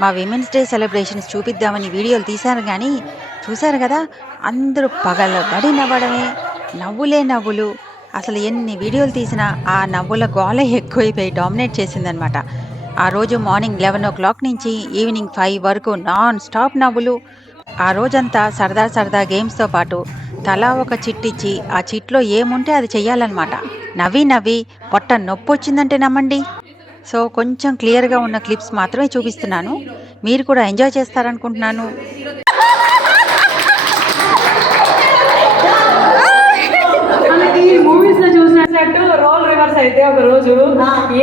మా women's day celebrations చూపిద్దామని వీడియోలు తీశాను కానీ చూశారు కదా, అందరూ పగలబడి నవ్వడమే, నవ్వులే నవ్వులు. అసలు ఎన్ని వీడియోలు తీసినా ఆ నవ్వుల గోల ఎక్కువైపోయి డామినేట్ చేసిందనమాట. ఆ రోజు మార్నింగ్ 11 నుంచి ఈవినింగ్ 5 వరకు నాన్ స్టాప్ నవ్వులు. ఆ రోజంతా సరదా సరదా గేమ్స్తో పాటు తలా ఒక చిట్టిచ్చి ఆ చిట్లో ఏముంటే అది చెయ్యాలన్నమాట. నవ్వి నవ్వి పొట్ట నొప్పి వచ్చిందంటే నమ్మండి. సో కొంచెం క్లియర్గా ఉన్న క్లిప్స్ మాత్రమే చూపిస్తున్నాను. మీరు కూడా ఎంజాయ్ చేస్తారనుకుంటున్నాను. మూవీస్ లో చూసినట్టు రోల్ రివర్స్ అయితే ఒక రోజు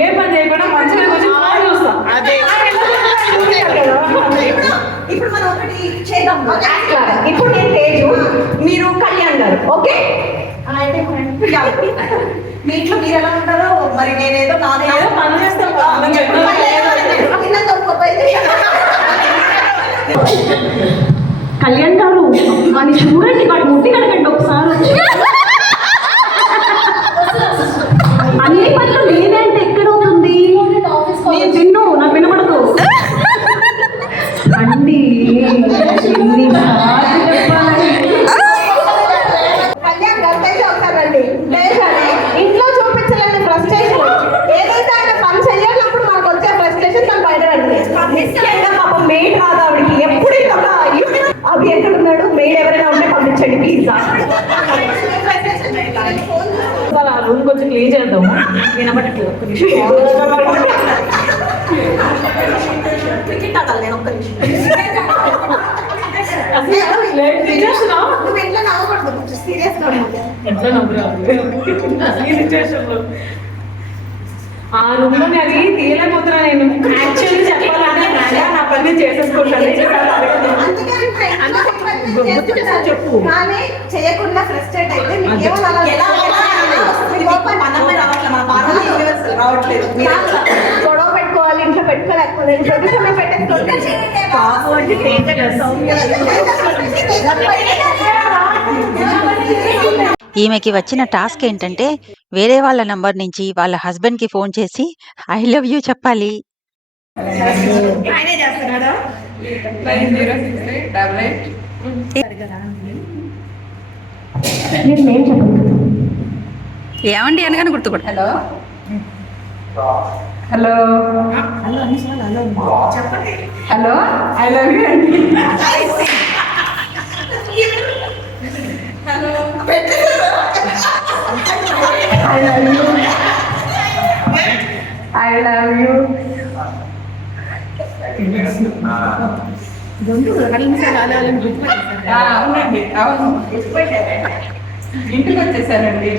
ఏ పని చేయకుండా మంచిగా కొంచెం చూస్తాం. ఇప్పుడు మనం ఒకటి చేద్దాం. ఇప్పుడు నేను తేజు, మీరు కళ్యాణ్ గారు. ఓకే, మీ ఇంట్లో మీరు ఎలా ఉంటారో మరి నేనేదో నాదేదో పనులు చేస్తాను. కళ్యాణ్ గారు అని చూడండి, వాడు ముట్టి కడగండి ఒకసారి వచ్చి. అన్ని పనులు నేనంటే ఎక్కడ అవుతుంది, నేను తిన్ను, నాకు వినపడదు అండి. కళ్యాణ్ గారు తేజ అవుతారండి. ఇంట్లో చూపించాలండి ఫ్రస్ట్రేషన్. ఏదైతే ఆయన పని చేయాలన్నప్పుడు మనకు వచ్చే ఫ్రస్ట్రేషన్ తను బయటపడింది. నిశ్చయంగా పాపం మెయిడ్ రాదు ఆవిడకి. ఎప్పుడు అవి ఎక్కడ ఉన్నాడు, మెయిడ్ ఎవరైనా ఉంటే పంపించండి ప్లీజ్. రూమ్ కొంచెం క్లీన్ చేద్దాము. వినబడట్లేదు, ఒక్క నిమిషం. క్రికెట్ ఆడాలి నేను, ఒక్క నిమిషం. నువ్వు ఎట్లా నవ్వకూడదు, కొంచెం సీరియస్గా ఎట్లా నవ్వు. ఆ రూమ్ లో అది తీయలేకపోతున్నా నేను. యాక్చువల్లీ చెప్పాలంటే నా పని చేసేసుకుంటాను. చెప్పు కానీ చేయకుండా ఫ్రస్ట్రేట్ అయితే రావట్లేదు. గొడవ పెట్టుకోవాలి, ఇంట్లో పెట్టుకోలేకపోలేదు. ఈమెకి వచ్చిన టాస్క్ ఏంటంటే వేరే వాళ్ళ నంబర్ నుంచి వాళ్ళ హస్బెండ్కి ఫోన్ చేసి ఐ లవ్ యూ చెప్పాలి. ఏమండి అనగానే గుర్తుపడు. Hello hello hello, I love you అండి. I love you. అవునండి, అవును, ఇంటికి వచ్చేసానండి.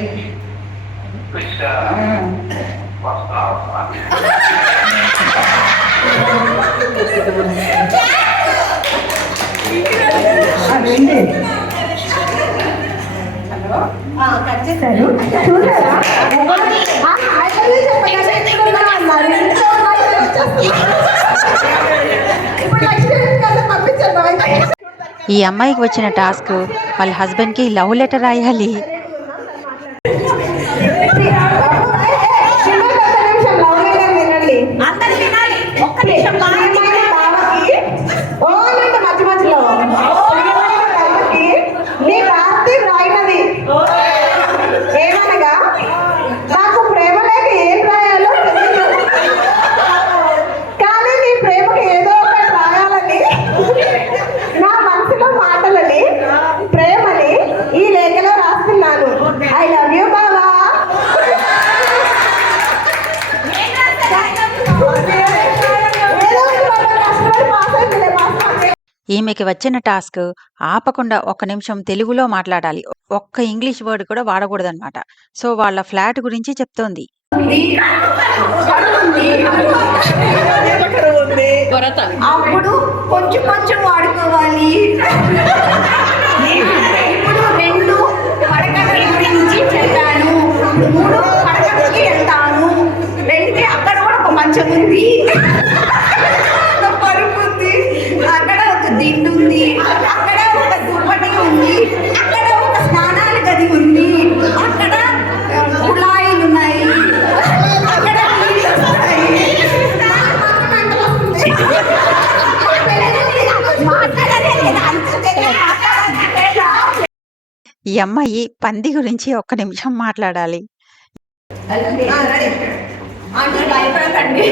అదేంటి కట్ చేశారు చూసారా? ఈ అమ్మాయికి వచ్చిన టాస్క్ వాళ్ళ హస్బెండ్కి లవ్ లెటర్ రాయాలి. ఈమెకి వచ్చిన టాస్క్ ఆపకుండా 1 నిమిషం తెలుగులో మాట్లాడాలి. ఒక్క ఇంగ్లీష్ వర్డ్ కూడా వాడకూడదన్నమాట. సో వాళ్ళ ఫ్లాట్ గురించి చెప్తోంది. అప్పుడు కొంచెం కొంచెం వాడుకోవాలి. ఇప్పుడు 2 పడకల గురించి చెప్పాను. 3 పడకలకి వెళ్తాను. 2కి అక్కడ కూడా ఒక మంచం ఉంది, పరుపు ఉంది, అక్కడ ఒక దిండు ఉంది, అక్కడ ఒక దుప్పటి ఉంది, అక్కడ ఒక స్నానాల గది ఉంది, అక్కడ కుళాయిలు ఉన్నాయి, అక్కడ నీళ్ళు వస్తాయి. ఈ అమ్మాయి పంది గురించి ఒక్క నిమిషం మాట్లాడాలి. ఆంటీ భయపడకండి.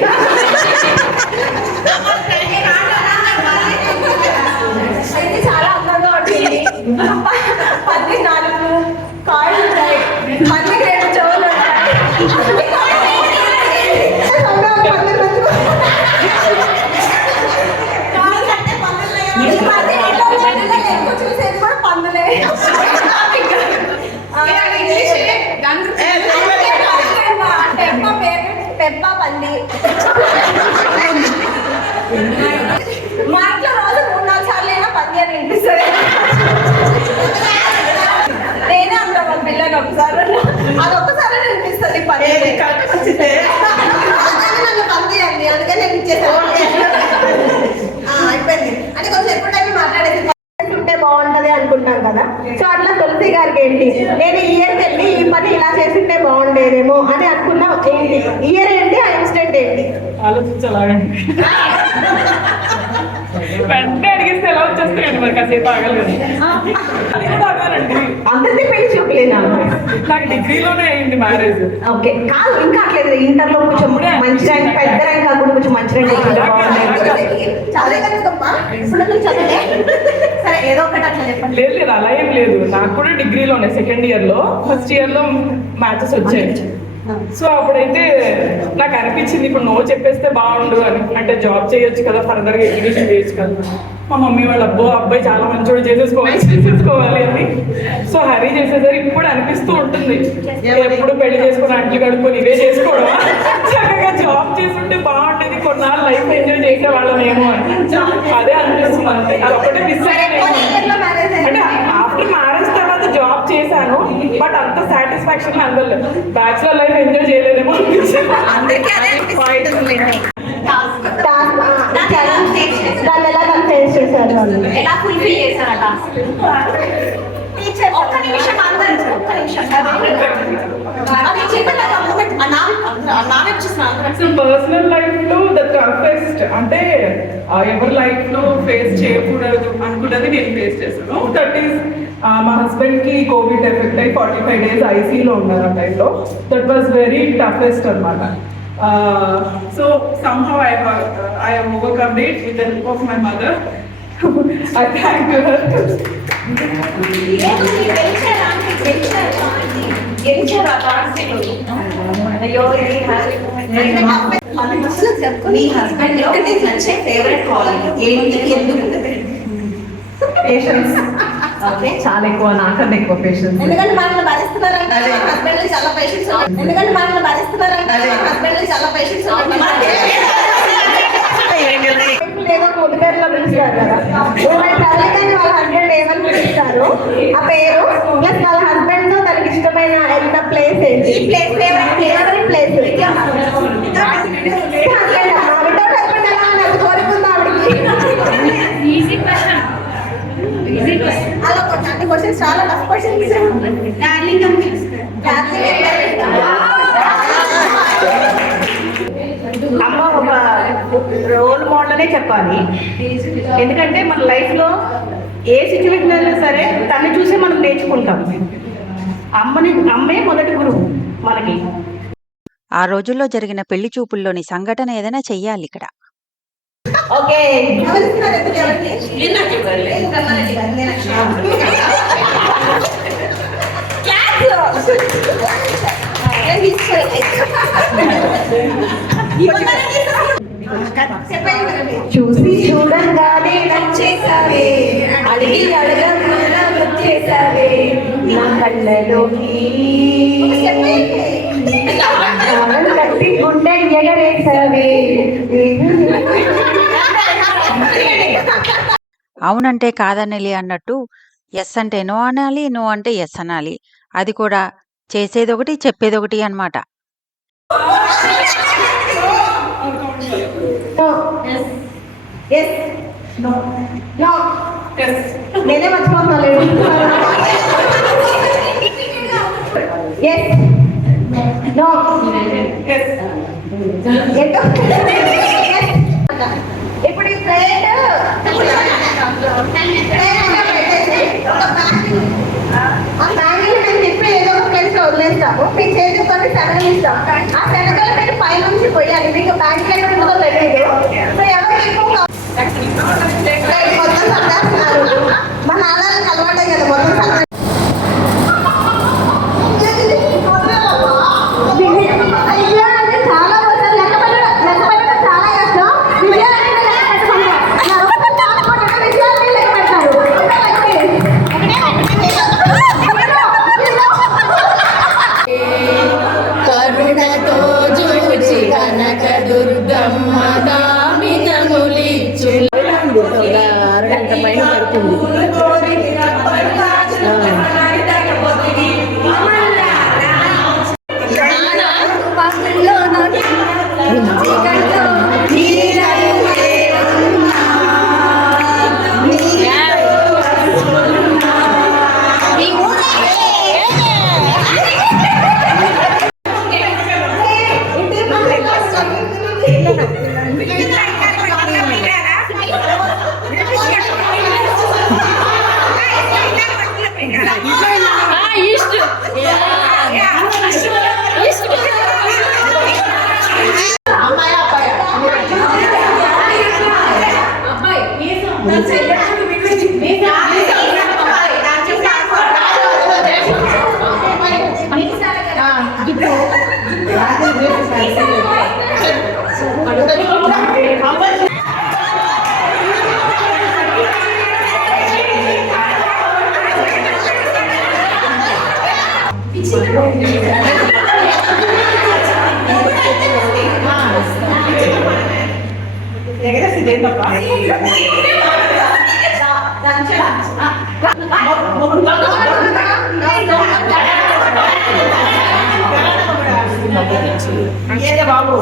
ఇది చాలా అందంగా ఉంటుంది. పంది 4 కాళ్ళు ఉంటాయి, పందికి 2 చెవులు ఉంటాయి. చూసేది కూడా పందులే. పెప్ప పంది. మా ఇంట్లో రోజు 3-4 సార్లు అయినా పంది అని వినిపిస్తుంది. నేనే అంటా మా పిల్లలు ఒకసారి అదొక్కసారి వినిపిస్తుంది పంది. నన్ను పంది అండి, అందుకే నేను ఇచ్చేసాను. అయిపోయింది అంటే కొంచెం ఎప్పుడు టైం మాట్లాడేది ఉంటే బాగుంటది అనుకుంటాం కదా. సో అట్లా తులసి గారికి ఏంటి, నేను ఇయర్కి వెళ్ళి ఈ పని ఇలా చేస్తుంటే బాగుండేదేమో అని అనుకున్నా. ఏంటి ఇయర్ ఏంటి, ఆ ఇన్సిడెంట్ ఏంటి ఆలోచించాలండి. వెంటనే అడిగిస్తే ఎలా వచ్చేస్తాయండి, మరి కాసేపు ఆగలేదు. అది కూడా ఆగానండి. అందరినీ పెళ్లి చూపలేదా? నాకు డిగ్రీలోనే అయ్యింది మ్యారేజ్. ఓకే కాదు, ఇంకా అట్లేదు ఇంటర్లో కొంచెం మంచి ర్యాంక్, పెద్ద ర్యాంక్ కాకుండా కొంచెం మంచి ర్యాంక్ సరే ఏదో ఒకటి అట్లా చెప్పండి. లేదు లేదు అలా ఏం లేదు, నాకు కూడా డిగ్రీలోనే సెకండ్ ఇయర్లో, ఫస్ట్ ఇయర్లో మ్యాచెస్ వచ్చాయి. సో అప్పుడైతే నాకు అనిపించింది ఇప్పుడు నో చెప్పేస్తే బాగుండు అని. అంటే జాబ్ చేయొచ్చు కదా, ఫర్దర్గా ఎడ్యుకేషన్ చేయొచ్చు కదా. మా మమ్మీ వాళ్ళ అబ్బాయి చాలా మంచోడు, చేసేసుకోవాలి అని. సో హరీ చేసేసరికి ఇప్పుడు అనిపిస్తూ ఉంటుంది, ఎప్పుడు పెళ్లి చేసుకుని అంట్లు కడుక్కొని ఇవే చేసుకోవడం, చక్కగా జాబ్ చేసుకుంటే బాగుంటుంది, కొన్నాళ్ళు లైఫ్ ఎంజాయ్ చేసేవాళ్ళమేమో అని అదే అనిపిస్తుంది. అంతే, అదొకటే మిస్ అయ్యాను. అంటే ఆఫ్టర్ మ్యారేజ్ తర్వాత జాబ్ చేశాను, బట్ అంత సాటిస్ఫాక్షన్ అందలేదు. బ్యాచులర్ లైఫ్ ఎంజాయ్ చేయలేదేమో అనిపించింది. దాన్ని ఎలా కన్ఫ్యూజ్ చేశారు, ఎలా ఫుల్ఫిల్ చేశారు ఆ టాస్క్? టీచర్ ఒక్క నిమిషం అందరూ, ఒక్క నిమిషం. అది చెప్పండి, నావే చూస్తున్నాను. సో పర్సనల్ లైఫ్ లో ద టఫెస్ట్ అంటే ఎవరి లైఫ్ లో ఫేస్ చేయకూడదు అనుకున్నది నేను ఫేస్ చేశాను. దట్ ఈస్ మా హస్బెండ్ కి కోవిడ్ ఎఫెక్ట్ అయ్యి 45 days ఐసీలో ఉన్నారు ఆ టైంలో. దట్ వాజ్ వెరీ టఫెస్ట్ అనమాట. So somehow I have overcome it with the help of my mother. I thank her. గెలిచారు ఆ టాస్క్. అయ్యో ఇది మీ హస్బెండ్ లో నీకు నచ్చే ఫేవరెట్ క్వాలిటీ ఏంటి, ఎందుకు? పేషెన్స్. చాలా ఎక్కువ, నాకన్నా ఎక్కువ పేషెన్స్. ఎందుకంటే మనల్ని భరిస్తున్నారంటే హస్బెండ్ చాలా పేషెన్స్. ఎందుకంటే మనల్ని భరిస్తున్నారంటే హస్బెండ్ చాలా పేషెన్స్. ఏదో ముద్దు పేరులో పిలుస్తారు కదా, వాళ్ళ తల్లిదండ్రులు వాళ్ళ హస్బెండ్ ఏమని పిలుస్తారు ఆ పేరు, ప్లస్ వాళ్ళ హస్బెండ్ తనకి ఇష్టమైన ఎంత ప్లేస్ ఏంటి, ఫేవరెట్ ప్లేస్ వితౌట్ హస్బెండ్ ఎలా అని అది కోరుకుందా ఆవిడకి. Easy question. అలా కొన్ని క్వశ్చన్స్ చాలా టఫ్ క్వశ్చన్స్. డార్లింగ్ అని పిలుస్తారు. అమ్మ ఒక రోల్ మోడలనే చెప్పాలి. ఎందుకంటే మన లైఫ్లో ఏ సిచ్యువేషన్ అయినా సరే తను చూసే మనం నేర్చుకుంటాం. అమ్మే మొదటి గురువు మనకి. ఆ రోజుల్లో జరిగిన పెళ్లి చూపుల్లోని సంఘటన ఏదైనా చెయ్యాలి ఇక్కడ. ఓకే చూసి చూడంగానే నచ్చేసావే, అడిగి అడగకుండా వచ్చేసావే నా కళ్ళలోకి, కట్టి గుండె ఎగరేసావే. అవునంటే కాదనలి అన్నట్టు ఎస్ అంటే నో అనాలి, నో అంటే ఎస్ అనాలి. అది కూడా చేసేదొకటి చెప్పేదొకటి అన్నమాట. నేనే మర్చిపోతున్నాను. ఇప్పుడు ఈ ప్లేట్ అంత ఇస్తాము, మీ చేతితో శనగలు ఇస్తాం. ఆ శనగలు మీరు పైనుంచి పోయాలి, మీకు బ్యాంక్ ఎక్కడ ఉంటుందో తెలియదు. సో ఎవరికి ఎక్కువ మొత్తం సర్దేస్తున్నారు. మా నాన్నకి అలవాటే కదా మొత్తం సర్దే. అయ్యో అది చాలా వస్తారు, లెక్క పెట్టడం చాలా కష్టం. విజయాన్ని లెక్క పెట్టుకుంటారు, విజయాన్ని లెక్క పెడతారు. కరుణతో చూచి కనక దుర్గమ్మ దామితములిచ్చు అరగంట పైన పడుతుంది. బాబు